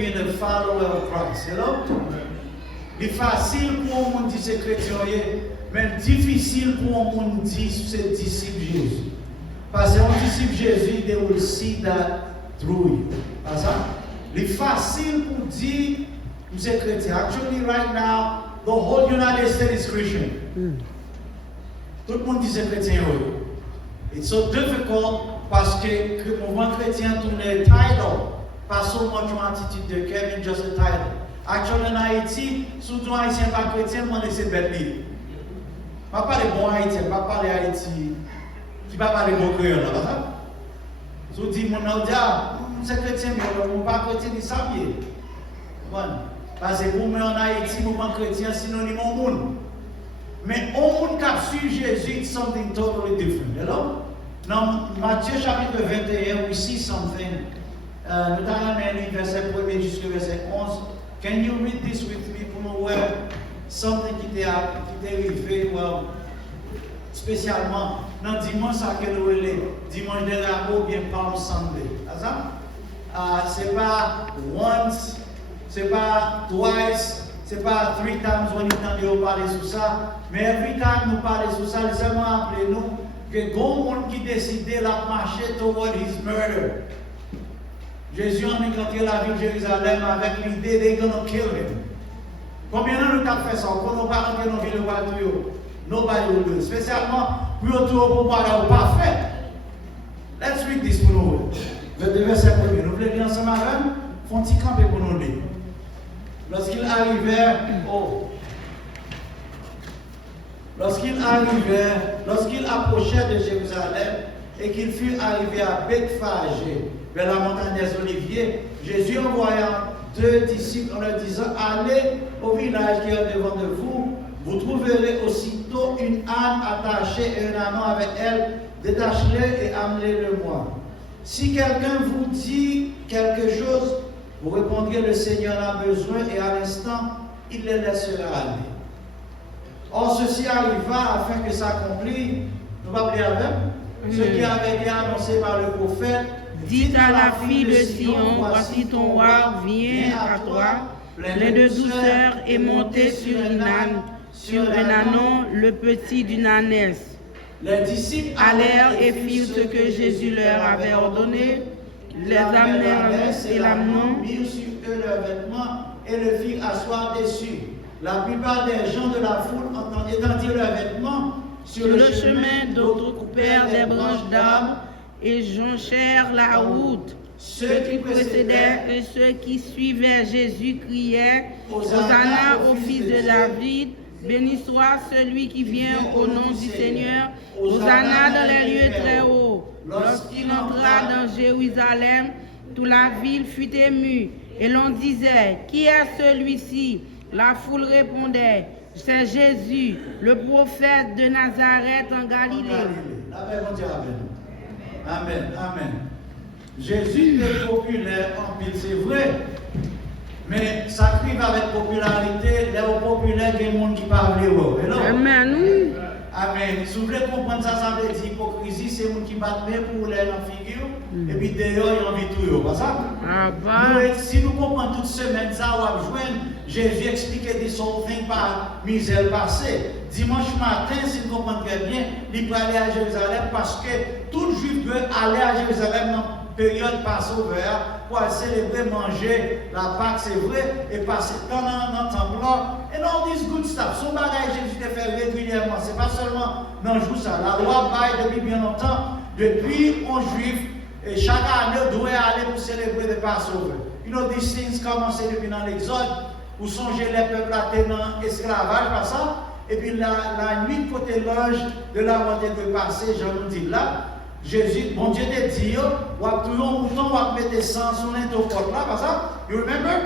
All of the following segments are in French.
being a follower of Christ. Hello? C'est facile pour un monde dire c'est chrétien, mais difficile pour un monde dire c'est disciple Jésus. Parce qu'un disciple Jésus, they will see that through you. C'est facile pour dire c'est chrétien. Actually, right now, the whole United States is Christian. Tout le monde dit c'est chrétien. It's so difficult parce que le mouvement chrétien tourne le title, pas seulement une attitude de Kevin, just a title. Actually, en Haïti, surtout Haïtien pas chrétien, on essaie de bête libre. Je ne parle pas de bon Haïtien, je ne parle pas de Haïti, qui ne parle pas de bon créole. Si vous dites, c'est chrétien, mais on ne pas chrétien, il s'habille. Parce que pour moi en Haïti, le mouvement chrétien, c'est synonyme au monde. Mais au monde qui suit Jésus, it's something totally different. Hello? Dans Matthieu chapitre 21, we see something. Nous allons lire verset 1 jusqu'au verset 11. Can you read this with me pour nous voir something qui t'est arrivé, spécialement dans dimanche à quel dimanche de la ou bien Palm Sunday. C'est pas once, c'est pas twice, c'est pas 3 times on est en parler sur ça, mais every time nous parlons sur ça, les seulement appelez nous que grand monde qui décidait la marcher toward his murder. Jésus a rencontré la ville de Jérusalem avec l'idée they're gonna kill him. Combien de nous avons fait ça? Quand nous parlons de nos villes de nobody will do it. Spécialement pour tout pouvoir parfait. Let's read this pour nous. Le verset 1er. Nous voulons lire ensemble avec nous. Font-ils camper pour nous lire. Lorsqu'ils approchaient de Jérusalem et qu'ils furent arrivés à Bethphage, vers la montagne des Oliviers, Jésus envoya 2 disciples en leur disant, allez au village qui est devant de vous, vous trouverez aussitôt une âne attachée et un ânon avec elle, détachez-le et amenez-le-moi. Si quelqu'un vous dit quelque chose, vous répondrez, le Seigneur a besoin, et à l'instant, il les laissera aller. Or, ceci arriva afin que s'accomplisse, nous va prier avec, ce qui avait été annoncé par le prophète. Dites à la fille de Sion, voici ton roi vient à toi, plein de douceur, et monté sur une âne, sur un ânon, le petit d'une ânesse. Les disciples allèrent et firent ce que Jésus leur avait ordonné, les amenèrent l'ânesse et l'ânon, mirent sur eux leurs vêtements et le firent asseoir dessus. La plupart des gens de la foule étendirent leurs vêtements sur le chemin, d'autres coupèrent des branches d'arbres et jonchèrent la route. Ceux qui précédaient et ceux qui suivaient Jésus criaient, Hosanna au fils de David, béni soit celui qui vient au nom du Seigneur, Hosanna dans les lieux très hauts. Lorsqu'il entra dans Jérusalem, toute la ville fut émue, et l'on disait, qui est celui-ci? La foule répondait, c'est Jésus, le prophète de Nazareth en Galilée. Amen, amen. Jésus est populaire en pile, c'est vrai. Mais ça arrive avec popularité, les populaires, il y a des gens qui parlent. Amen. Amen. Si vous voulez comprendre ça, ça veut dire hypocrisie, c'est les gens qui battent pour les figure, et puis d'ailleurs, ils ont envie de tout. Pas ça? Si nous comprenons toute semaine, ça va joindre. Jésus expliquait this whole thing par misère passée. Dimanche matin, si vous comprenez très bien, il peut aller à Jérusalem parce que tout juif doit aller à Jérusalem dans la période Passover pour célébrer, manger la Pâque, c'est vrai, et passer dans le temple. Et all this good stuff. Son bagage, Jésus te fait régulièrement. Ce n'est pas seulement dans le jour ça. La loi baille depuis bien longtemps, depuis un juif, et chaque année doit aller pour célébrer le Passover. You know, these things commencent depuis dans l'Exode. Où songer les peuples à dans esclavage, pas ça? Et puis la nuit, côté l'ange de la montée de passer, je vous dis là, Jésus, bon Dieu te dit, ou à tout le mouton, ou à mettre sang sur l'intoporte là, pas ça? You remember?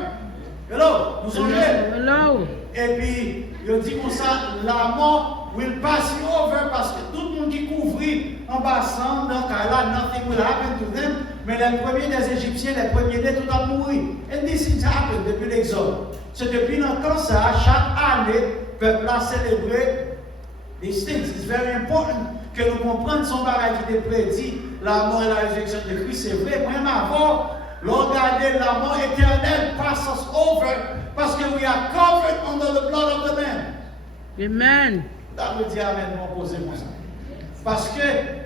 Hello? Nous songez? Hello? Et puis, il dit comme ça, la mort will pass you over parce que tout le monde qui couvrit en passant, donc là, nothing will happen to them. Mais les premiers des Égyptiens, les premiers des tout ont mouru. And this has happened depuis l'Exode. C'est depuis longtemps ça, chaque année, le peuple a célébré these things. It's very important que nous comprenions son bagage qui était prédit, la mort et la résurrection de Christ. C'est vrai, même avant, l'on regardait la mort éternelle, pas over parce que we are covered under the blood of the Lamb. Amen. Ça veut dire amen, on pose comme ça. Parce que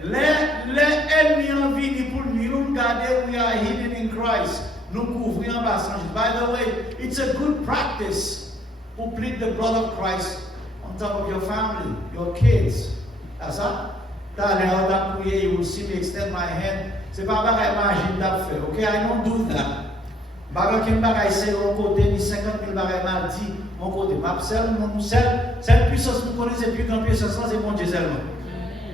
les ennemis ont venu pour nous garder, we are hidden in Christ. Nous couvrir en bas. By the way, it's a good practice to plead the blood of Christ on top of your family, your kids. That's ça? T'as l'air d'appuyer, you will see me extend my hand. C'est pas pareil, imagine d'ap faire. Okay, I don't do that. Bagan qui m'bagaille c'est mon côté, ni 50 000 bagailles mal dit mon côté. Ma seule puissance nous connaît, c'est plus grande puissance, c'est mon Dieu seulement.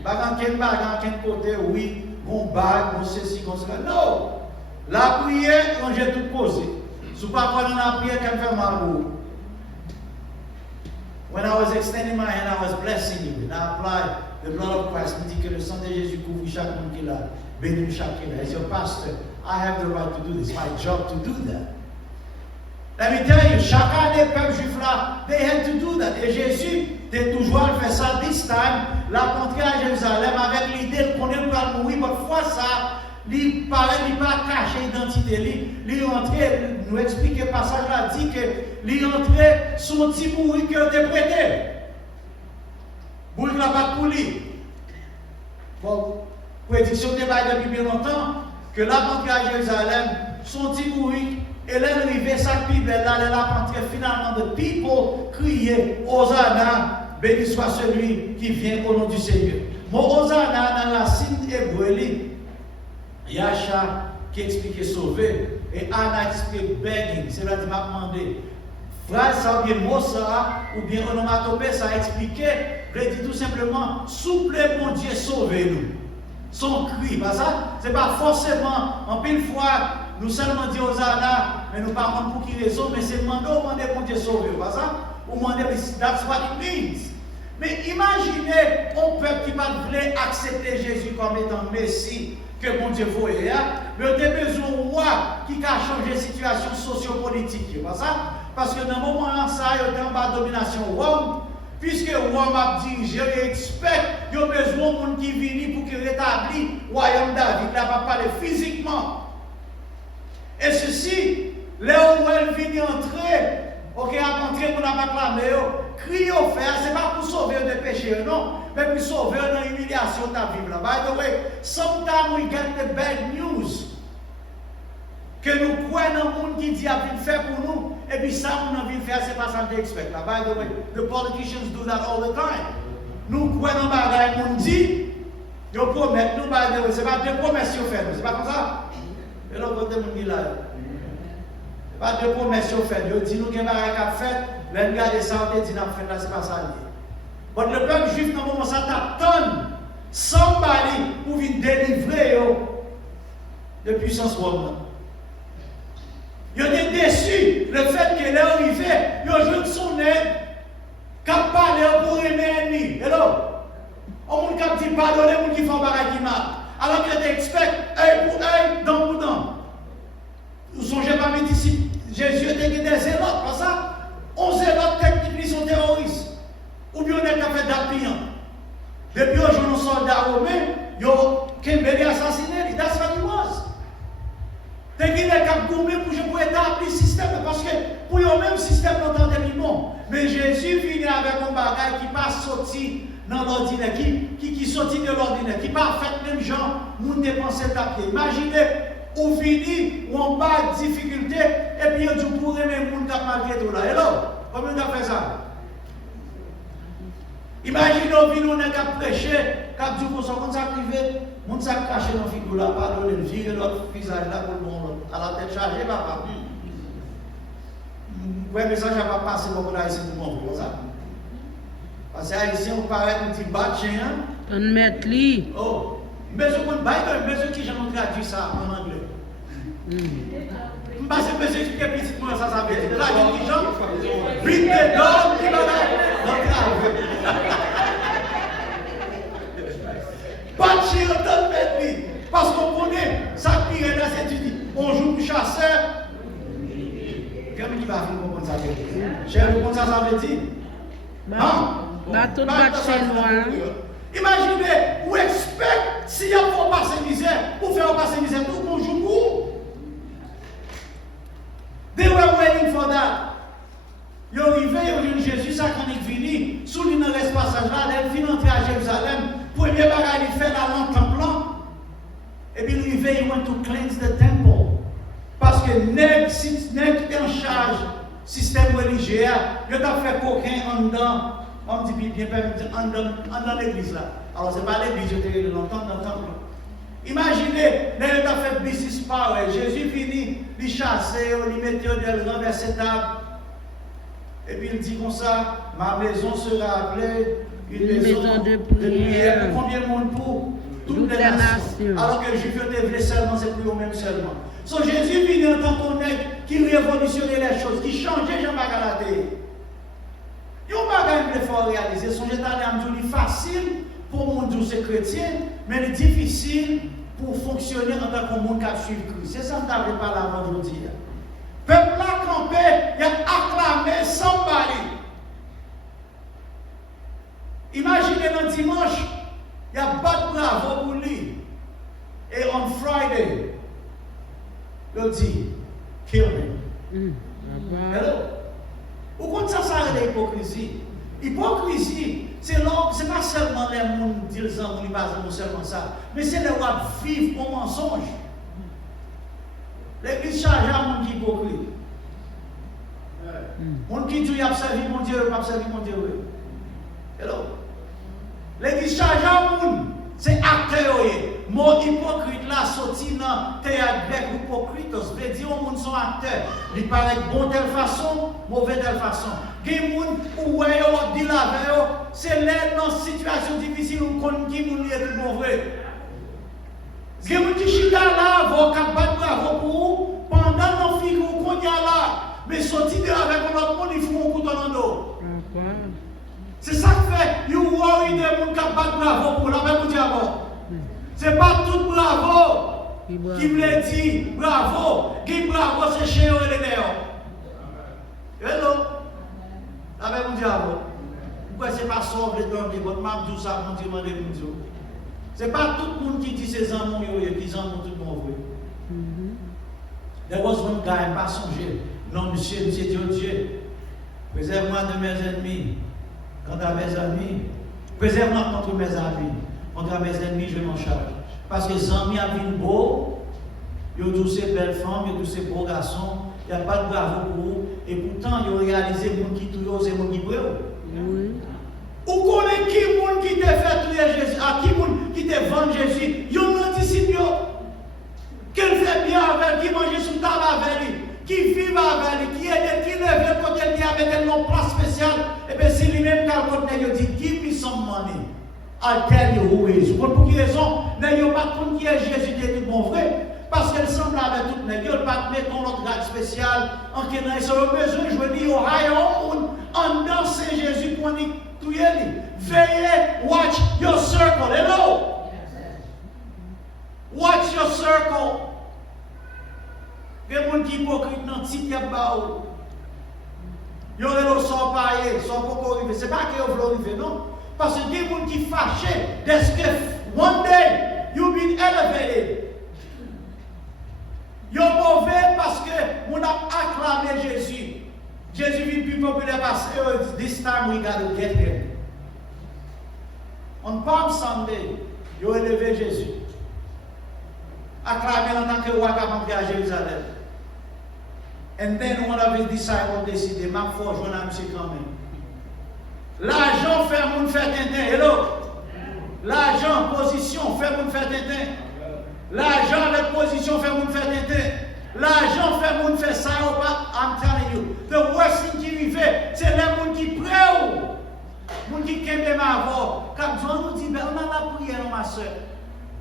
Bagan qui m'bagaille qui côté, oui, mon bague, mon ceci, mon cela. Non! La prière, quand j'ai tout posé. Si pas pendant la prière, qu'elle fait mal pour vous. When I was extending my hand, I was blessing you. And I applied the blood of Christ. Je dis que le sang de Jésus couvre chaque monde qui est là. Bénis chacun. As your pastor, I have the right to do this. My job to do that. Let me tell you, chaque année, peuple juif là, they had to do that. Et Jésus, t'es toujours fait ça. This time, la rentrée à Jérusalem avec l'idée qu'on est pas mourir. Mais fois ça, il paraît, il pas caché l'identité. Il rentré, nous explique le passage là, dit que il rentré son petit bourri qui a été prêté. Bourri n'a pas pour lui. Bon, prédiction de débat depuis bien longtemps, que la rentrée à Jérusalem, son petit bourri, et l'arrivée, sa Bible, là, elle a rentré finalement de people crier Hosanna, béni soit celui qui vient au nom du Seigneur. Mon Hosanna, dans la racine hébreu, Yasha qui expliquait sauver et Anna expliquait begging, c'est là qu'il m'a demandé. Phrase ça ou bien mot ça ou bien onomatopée ça expliquait, il dit tout simplement souple mon Dieu sauvez-nous. Son cri, pas ça, c'est pas forcément en pile fois nous seulement dire Hosanna, mais nous ne parlons pas pour qui raison, mais c'est demander mon Dieu sauver, pas ça? Ou demander that's what it means. Mais imaginez un peuple qui ne voulait accepter Jésus comme étant Messie. Que mon Dieu voyait, mais on a besoin de roi qui a changé la situation sociopolitique. Parce que dans le moment où ça a été en bas de domination Rome, puisque Rome a dirigé, il expecte, il y a besoin de monde qui viennent pour qu'il rétablisse le royaume David. Il n'a pas parlé physiquement. Et ceci, là où elle vient entrer, ok, à entrer pour la proclamer, crier au fer, ce n'est pas pour sauver des péchés, non, mais pour sauver dans l'humiliation de ta vie. By the way, sometimes we get the bad news. Que nous croyons dans le monde qui dit qu'il fait pour nous, et puis ça, on a envie de faire, c'est pas ça qu'on expecte. By the way, the politicians do that all the time. Nous croyons dans le monde dit, ils promettent, nous, by the way, ce n'est pas des promesses qu'ils font, c'est pas comme ça. Et l'autre côté, on dit là. Ce n'est pas des promesses qu'ils font, ils disent nous qu'il y a un fait, les gars de ça, on dit nous fait là, c'est pas ça. Mais le peuple juif, dans le moment, ça t'attend. Somebody pour venir délivrer de puissance romaine. Ils étaient déçus le fait qu'elle est arrivée, ils ont joué de son aide, qu'elle parle pour aimer l'ennemi. Et là, on dit qu'elle dit pardonner pour qui font pareil qui mal. Alors qu'elle expecte œil pour œil, dent pour dent. Vous ne songez pas mes disciples, Jésus était des zélotes, pas ça? 11 zélotes techniques sont terroristes. Ou bien on est fait d'appuyant. Depuis aujourd'hui, nos soldats romains, ils ont assassiné, that's what it was. T'es qui est capable pour établir le système, parce que pour le même système, on entendait plus bon. Mais Jésus vient avec un bagage qui pas sorti dans l'ordinaire, qui sorti de l'ordinaire, qui pas fait même gens, nous dépenser le papier. Imaginez, on finit, ou on bat de difficulté, et puis on dit pour aimer le monde qui a malgré tout là. Et là, comment on a fait ça? Imaginez, on vient, on a prêché, quand Dieu vous comme ça privé, on s'est caché dans la figure là, pardonner le virer l'autre visage là pour le monde, à la tête chargée, papa. Oui, mais ça, je ne vais pas passer beaucoup d'Haïtien pour le monde, ça. Parce que Haïtien, on paraît un petit bâtien. On met lui. Oh, mais je ne sais pas qui j'ai traduit ça en anglais. Parce que je explique petitement ça, ça veut dire. Là, il y a des gens, vite d'or, qui va là, bâtir dans le mettre, parce qu'on connaît ça qui est dans cette idée. On joue pour chasseur. Comment il va faire comprendre ça? Cher, vous comprenez ça veut dire? Bateau de bâtiment noir. Imaginez, ou expect s'il y a pour passer misère, pour faire passer misère, tout le monde joue pour. They were waiting for that. fini, sous dans ce passage-là, elle finit d'entrer à Jérusalem, premier bagage il fait dans le temple, et puis il veut, want to cleanse the temple. Parce que nèg qui est en charge système religieux, il a fait coquin en dedans, on dit bien en dans l'église là. Alors c'est pas l'église, je te longtemps dans le temple. Imaginez, il a fait business power, Jésus finit, il chasse, il met il renverse table. Et puis il dit comme ça, ma maison sera appelée une maison de prière. Pour combien de monde pour toutes les nations. Alors que le juif devait seulement, c'est plus au même seulement. So Jésus vient en tant qu'on est qui révolutionnait les choses, qui changeait Jean-Marc à la télé. Il y a un bagage qu'il faut réaliser. Son Jésus est facile pour le monde qui est chrétien, mais il est difficile pour fonctionner en tant que monde qui suit Christ. C'est ça que je ne pas là aujourd'hui. Le peuple a campé, il a acclamé somebody. Imaginez le dimanche, il y a battu bravo pour lui. Et on Friday, il dit, kill him. Hello? Ou quand ça s'arrête l'hypocrisie? Hypocrisie, c'est pas seulement les gens qui disent qu'ils ne seulement ça, mais c'est les gens qui vivent au mensonge. L'église charge à mon qui hypocrite. Mon qui dit qu'il a servi mon Dieu, pas servi mon Dieu. Hello? L'église charge à mon, c'est acteur. Mon hypocrite là, sorti dans le théâtre grec, hypocritos, veut dire que les gens sont acteurs. Ils parlent de bonne telle façon, mauvaise telle façon. Les gens qui disent la veille, c'est là dans une situation difficile où on connaît qui est tout mauvais. Les gens qui sont là, vont battre bravo pour vous, pendant nos filles qu'on connaît là, mais sorti de avec l'autre monde, ils font un coup dans le dos. C'est ça que fait, you worry des gens qui battent bravo pour la même diable. Ce n'est pas tout bravo qui me dit bravo. Qui bravo, c'est chez eux et les néons. Hello? La même diable. Pourquoi ce n'est pas sauvé dans les votre map, tout ça, mon Dieu, mon Dieu. Ce n'est pas tout le monde qui dit ses amours et qui amours tout le monde. There was one guy, pas songé. Non, monsieur Dieu. Préserve-moi de mes ennemis. Quant à mes amis, préserve-moi contre mes amis. Contre mes ennemis, je m'en charge. Parce que les amis ont vu beau, ils ont tous ces belles femmes, ils ont tous ces beaux garçons, il n'y a pas de bravo pour eux. Et pourtant, ils ont réalisé les gens qui tuent, c'est les gens qui brûlent. Ou connaît qui les gens qui te fait tuer Jésus, à qui les gens qui te vendent Jésus, ils ont un disciple, qu'elle fait bien avec lui, qui mange sous table avec lui, qui vit avec lui, qui aide, qui lève le côté de lui avec un nom place spécial. Et bien, c'est lui-même qui a le côté, il dit, give me some money. I'll tell you who is. Pour quelle raison? N'ayons pas compte qui est Jésus qui est tout bon vrai. Parce qu'elle semble avec tout le monde. Pas mettre notre grade spécial. En qui n'a pas besoin, je veux dire, en danser Jésus pour nous tuer. Veillez, watch your circle. Hello? Watch your circle. Il y a des gens qui sont hypocrites dans le site. Il y a des gens qui sont paillés, qui sont pas arrivés. Ce n'est pas qu'ils veulent arriver, non? Parce que des gens qui fâchent, parce que one day, you've been elevated. You're mauvais parce que on a acclamé Jésus. Jésus vit plus populaire parce que this time we got to get him. On Palm Sunday, ils ont élevé Jésus. Acclamé en tant que roi qui a rentré à Jérusalem. And then one of his disciples décidé, ma foi, je vais à M. quand même. L'argent fait mon faire tintin. Hello? L'argent, position, fait mon faire tintin. L'argent avec position fait mon faire tintin. L'argent fait mon faire ça ou pas. I'm telling you. The worst thing qui fait, c'est les gens qui prient. Les gens qui kembe ma voix. Quand Jean nous dit, on a la prière, ma soeur.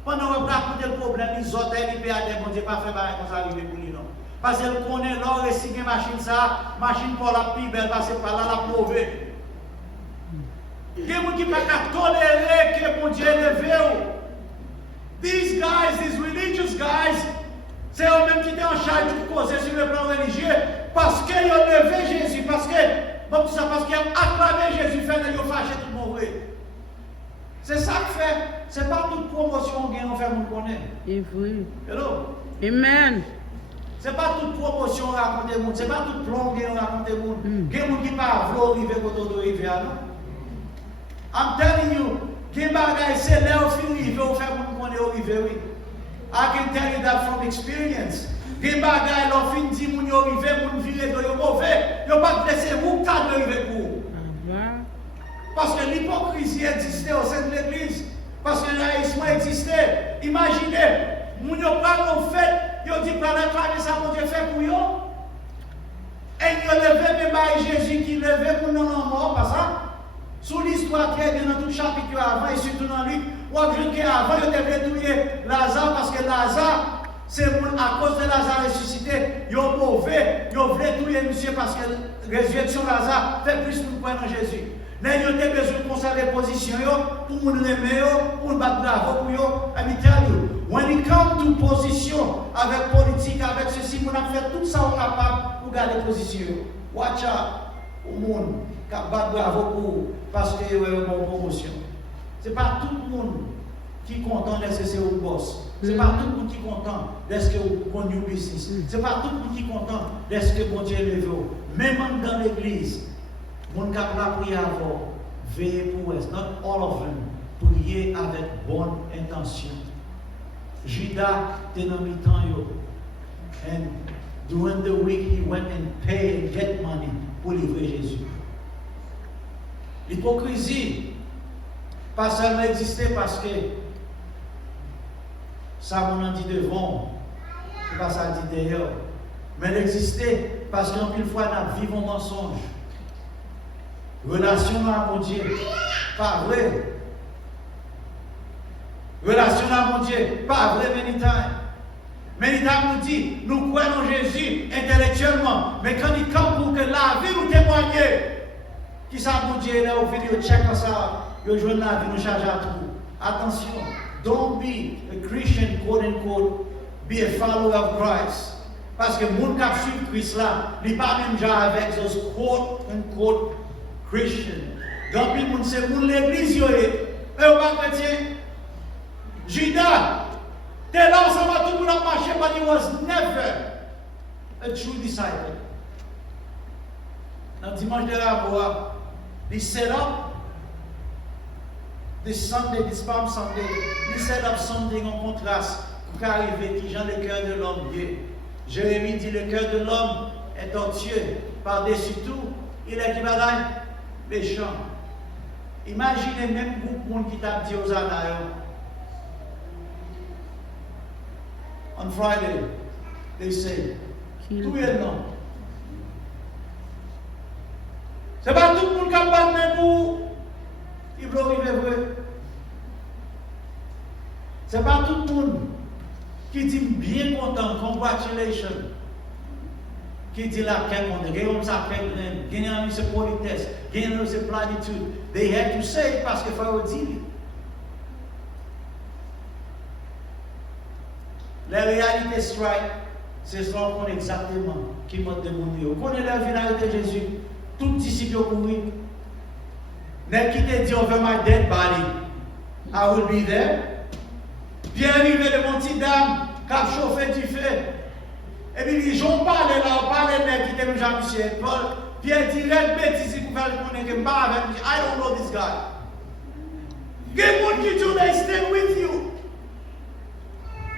Pendant qu'on raconte le problème, les autres, ils paient à des bons, pas faire pareil comme ça arriver pour lui, non. Parce qu'elle connaît l'or et si une machine ça, machine pour la plus belle, parce que par là la mauvaise. Il y a des gens qui ne peuvent pas tolérer que mon Dieu élevé. These guys, these religious guys, c'est eux-mêmes qui étaient en charge de causer sur le plan religieux parce qu'ils ont élevé Jésus, parce qu'ils ont acclamé Jésus, fait qu'ils ont fâché tout le monde. C'est ça que fait. Ce n'est pas toute promotion qu'on fait nous connaître. Hello? Amen. Ce n'est pas toute promotion qu'on raconte le monde. Ce n'est pas toute plan qu'on raconte le monde. Il y a des gens qui ne peuvent pas arriver quand on doit arriver. I'm telling you, gen bagay se le ou fin rive ou fe moun konnen ou rive oui. I can tell you that from experience. Gen bagay l'on fin di moun yo rive, moun vire do yo mauvais, yo pas blessé moun ta de rive pour. Parce que l'hypocrisie existait au sein de l'église. Parce que l'haïsme existait. Imaginez, moun yo pral nou fête, yo dit pral réclamer ça mon Dieu fait pour yo. Et yo levé même par Jésus qui levé pour nous en mort, pas ça? Sous l'histoire qui est dans tout chapitre avant et surtout dans lui, ou avant, il devait tuer Lazare parce que Lazare, c'est à cause de Lazare ressuscité, il est mauvais, il voulait tuer monsieur parce que la résurrection de Lazare fait plus nous croire en Jésus. Mais il a besoin de conserver position pour nous aimer, pour nous battre bravo pour eux. I tell you, when it comes to position, avec politique, avec ceci, nous avons fait tout ça au capable pour garder position. Watch out au monde qui bat bravo pour parce que vous avez une promotion. Ce n'est pas tout le monde qui est content d'être c'est au boss. Ce n'est pas tout le monde qui est content d'être au new business. Ce n'est pas tout le monde qui est content d'être que bon Dieu est levé. Même dans l'église, mon cap la prière avant, veillez pour eux. Not all of them. Prier avec bonne intention. Judas était dans le temps. And during the week, he went and paid and get money pour livrer Jésus. L'hypocrisie, pas seulement exister parce que ça on en dit devant, c'est pas ça dit d'ailleurs, mais elle existait parce qu'en pile fois nous vivons un mensonge. Relation à mon Dieu, pas vrai. Relation à mon Dieu, pas vrai, many times. Many times nous dit, nous croyons en Jésus intellectuellement, mais quand il come pour que la vie nous témoigne, qui ça mon Dieu là, au vidéo check ça, yo joindre la vie nous charge à tout. Attention, don't be a Christian, quote unquote, be a follower of Christ. Parce que moun k'ap suivre Christ là, il pas même genre avec those quote unquote Christian. Grand pile moun c'est moun l'église yo et pas chrétien. Judas, t'es là ensemble tout le monde a marché, but he was never a true disciple. Dans dimanche de la bois, he set up this Sunday, this Palm Sunday, he set up something en contraste pour qu'arriver qui genre le cœur de l'homme Dieu. Jérémie dit le cœur de l'homme est tortueux, par-dessus tout, il est qui bagaille méchant. Imaginez même groupe de monde qui t'a dit aux anaïs. On Friday, they say, tout est non. C'est pas tout le monde qui a battu pour il veut arriver vrai. C'est pas tout le monde qui dit bien content, congratulations. Qui dit la quête, on dit comme ça, gagner une politesse, gagner une platitude. They have to say parce qu'il faut dire. La réalité strike, c'est ce qu'on connaît exactement qui m'a demandé. On connaît la vérité de Jésus. Tout disciple ont couru. N'est qui te dit over my dead body, I will be there. Puis arrivé de mon petit dame, qui a chauffé du feu. Et puis ils ont parlé là, on parlait de qui était Jean-Michel Paul. Puis il dit, bêtise pour faire le connaître que je parle avec lui. I don't know this guy. Get one qui do, they stay with you.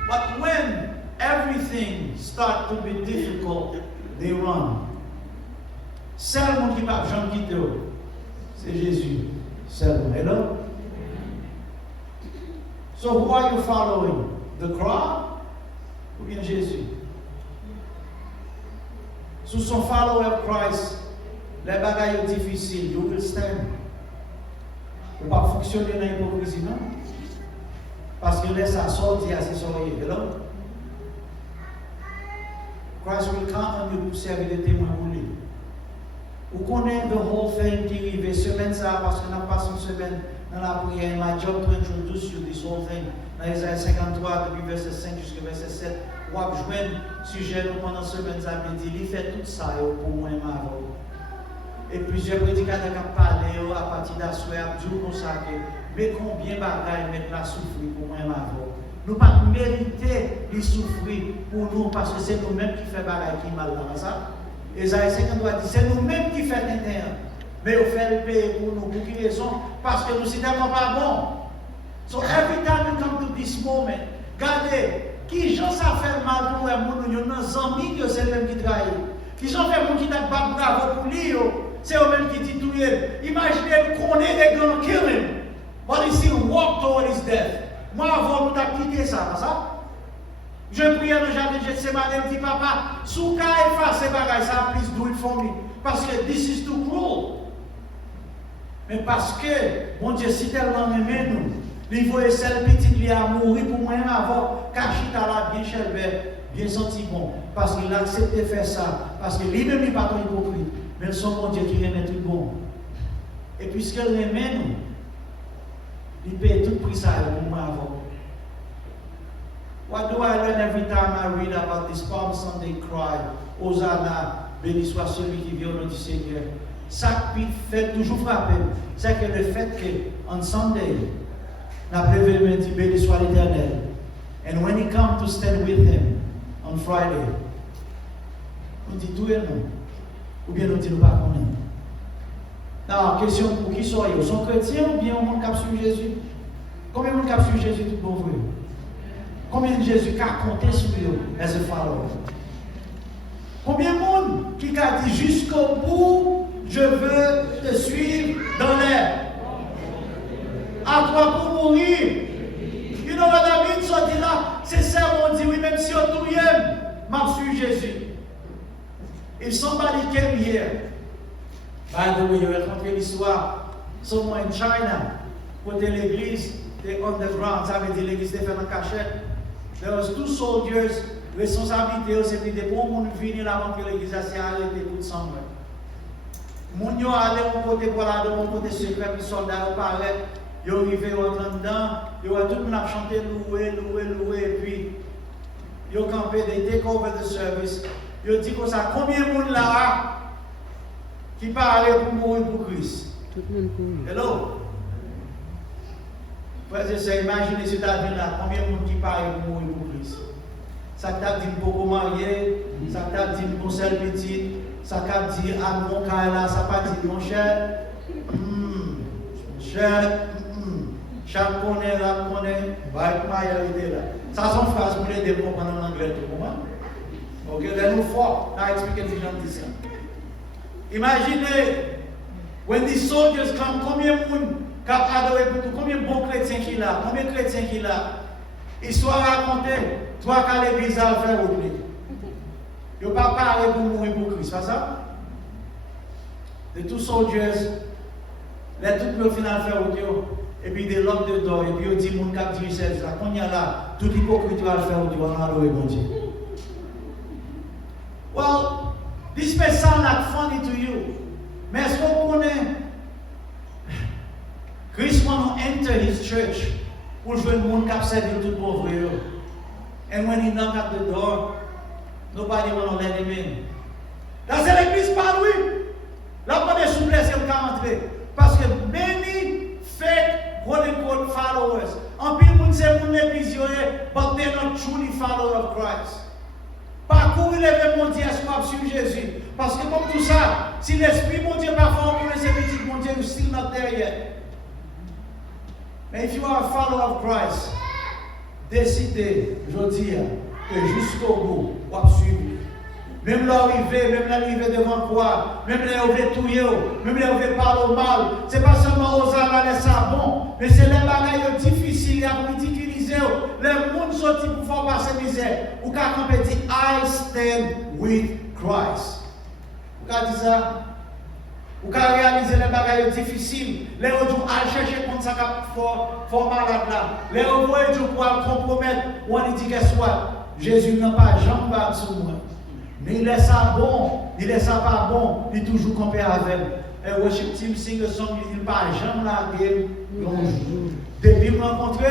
But when everything starts to be difficult, they run. Seulement qui va Jean quitter, c'est Jésus. Seulement. Hello? So who are you following? The crowd ou bien Jésus? Sous son follower of Christ, les bagailles difficiles, you will stand. Vous ne pouvez pas fonctionner dans l'hypocrisie, non? Parce que laisse à sortir à ses oreilles. Hello? Christ will count on you pour servir de témoin pour lui. Vous connaissez the whole thing qui arrive semaine ça parce qu'on a passé une semaine dans la prière. My job to introduce you this whole thing. Dans Isaïe 53, depuis verset 5 jusqu'à verset 7. Vous avez joué un sujet pendant la semaine, ça veut dire il fait tout ça pour moi et ma voix. Et plusieurs prédicateurs qui ont parlé à partir d'assoir, Dieu consacré. Mais combien de bagailles mettent la souffrir pour moi et ma voix? Nous pas mériter de souffrir pour nous parce que c'est nous-mêmes qui faisons bagailles qui mal dans ça. Isaïe 53 dit c'est nous-mêmes qui faisons l'intérieur. Mais vous faites payer pour nous. Pour quelle raison? Parce que nous sommes tellement pas bons. So every time you come to this moment, regardez, qui gens ça fait mal pour nous, nous avons amis que c'est même qui trahit. Qui gens fait monde qui t'a pas bravo pour lui, c'est eux même qui dit tout. Imaginez qu'on est des gonna kill him, but he still walk toward his death. Moi avant nous t'a quitté ça, pas ça? Je prie dans le jardin de Gethsemane, je dis papa, sous cas effacer bagay ça, please do it for me, parce que this is too cruel. Mais parce que mon Dieu si tellement aimé nous. Il faut essayer de petit lui à mourir pour moi-même avoir caché à la bien chelvé, bien senti bon. Parce qu'il a accepté de faire ça. Parce que lui-même n'est pas trop hypocrite. Mais son bon Dieu qui remet tout bon. Et puisqu'il remet nous, il paye tout prix ça pour moi avoir. What do I learn every time I read about this Palm Sunday cry? Hosanna, béni soit celui qui vient au nom du Seigneur. Ça qui fait toujours frapper, c'est que le fait qu'en Sunday, n'a prévu dit béni soit l'Éternel. And when he come to stand with him on Friday, on dit tout et non, ou bien on dit nous pas connaître. Non, question pour qui soyez, sont chrétiens ou bien on monde qui suit Jésus? Combien de monde qui suit Jésus tout bon vrai? Combien de Jésus qui a compté sur eux as a follower? Combien de monde qui a dit jusqu'au bout, je veux te suivre dans l'air? À toi pour mourir. You know what I mean? So dit là, c'est ça, on dit oui, même si on tout aime, m'a suivi Jésus. If somebody came here, by the way, you will raconter l'histoire, somewhere in China, côté l'église, they underground, ça veut dire l'église était faite en cachette. There was 2 soldiers, responsabilité, c'était des bons monde venir avant que l'église s'est arrêtée pour somewhere. Moun yo allé au côté pour là, de mon côté secret, puis soldats paraît. Ils sont arrivés en dedans, ils ont tout le monde chanté, loué, et puis ils ont campé, they take over the service. Ils ont dit comme ça, combien de monde là qui parlait pour mourir pour Christ? Tout le monde pour. Hello? Frères et sœurs, imaginez ce David là, combien de monde qui parlait pour mourir pour Christ? Ça t'a dit beaucoup marié, ça t'a dit mon seul petit, ça t'a dit à mon cas là, ça t'a dit mon cher, chaque connaît, la connaît, va être maillé là. Ça sont phrases pour les comprendre en anglais tout le monde. Ok, là nous fort, now expliquer les gens disent ça. Imaginez, when these soldiers come, combien de monde cap adoré pour tout, combien de bons chrétiens qu'il a, combien de chrétiens qu'il a. Histoire racontée, toi qu'à l'église à faire oublier. Il n'y a pas parlé pour mourir pour Christ, pas ça? The 2 soldiers, les tout le final faire oublier. Et puis des lock de door, et puis on dit mon cap dirigé là, quand il y a là, tout hypocrite va faire oublier, on a adoré bon Dieu. Well, this may sound like funny to you, mais est-ce qu'on connaît? Christ want to enter his church pour jouer le monde qui servi tout pauvre. And when he knock at the door, nobody want to let him in. Dans cette église, pas lui. Là, on est souplesse, il va entrer. Parce que many fake, quote-unquote, followers. En plus, nous sommes l'église, but they're not truly followers of Christ. Parcourir les mon Dieu, est-ce suivre Jésus? Parce que comme tout ça, si l'Esprit mon Dieu pas fort pour les petits mon Dieu, you're still not there yet. Mais if you are a follower of Christ, décidez, je dis, que jusqu'au bout, vous allez suivre. Même l'arrivée devant quoi, même l'arrivée touillé, même l'arrivée parler mal, ce n'est pas seulement aux âmes les bon, mais c'est les bagailles difficiles à ridiculiser. Les gens sortis pour faire passer misère. Ou quand on dit, I stand with Christ. Vous pouvez dire ça? Vous pouvez réaliser les bagailles difficiles. Les gens à chercher contre ça pour malade là. Les gens pour compromettre. On dit qu'est-ce soit, Jésus n'a pas jamais sur moi. Mais il est ça bon, il est ça pas bon, il est toujours compé avec. Et worship team sing a song, il n'est pas jamais largué l'on jour. Depuis me rencontrer,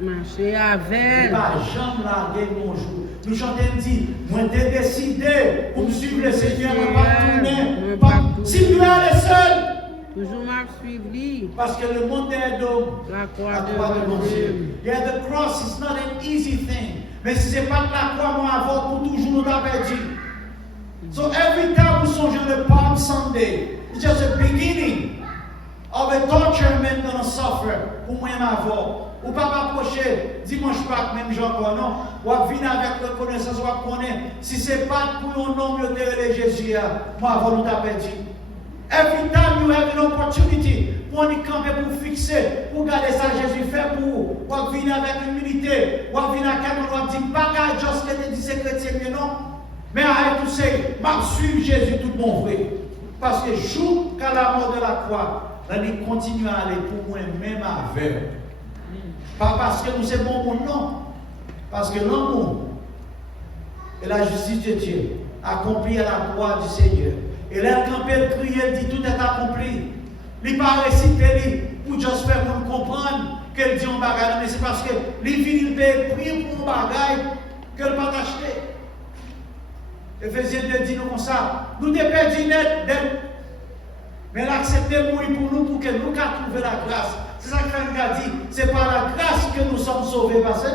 marcher il avec. n'est pas jamais largué l'on jour. Nous chantons dit, moi j'ai décidé pour me suivre le Seigneur, ne pas tourner. Si tu es le seul, toujours m'a suivi. parce que le monde est d'homme, La croix de mon Dieu. Yeah, the cross is not an easy thing. Mais si ce n'est pas la croix, moi, avant, pour toujours nous avons perdu. So every time we song the Palm Sunday, it's just a beginning. of a torture man gonna suffer pour moi m'avoir. Ou pas m'approcher dimanche Pâques même Jean non. Ou venir avec reconnaissance ou connaître si c'est pas pour un homme de Jésus moi avant nous t'a perdu. Every time you have an opportunity pour nous camper pour fixer pour garder ça Jésus fait pour vous. Ou venir avec humilité, ou venir avec ou dire pas qu'à juste que dit c'est chrétien mais non. Mais arrête tout c'est m'a suivre Jésus tout mon vrai. Parce que jour qu'à la mort de la croix, on continue à aller pour moi même avec. Pas parce que nous sommes bons pour non. Parce que l'amour et la justice de Dieu accompli à la croix du Seigneur. Et là, quand elle crie, elle dit tout est accompli. Il n'est pas récité pour juste faire pour nous comprendre qu'elle dit un bagage, mais c'est parce que les villes il prier pour un bagage qu'elle n'a pas acheté. Éphésiens 2 dit nous comme ça. Nous t'es perdu net, mais elle a accepté mourir pour nous pour que nous puissions trouver la grâce. C'est ça que Christ a dit. C'est par la grâce que nous sommes sauvés, parce que.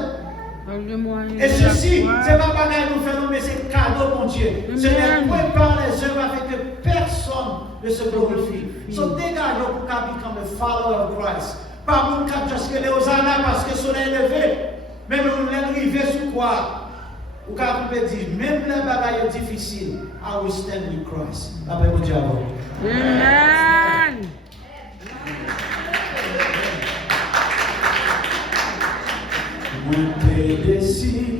Et ceci, ce n'est pas bagaille nous faisons, mais c'est cadeau, mon Dieu. Ce n'est point par les œuvres afin que personne ne se glorifie. So dégage pour qu'on become a follower of Christ. Pas pour qu'on juste que les hosanna parce que son est élevé. Même nous l'arriver sur quoi? Ou qu'on peut dire, même les bagailles difficiles, I will stand with Christ. Après, mon Dieu. Amen.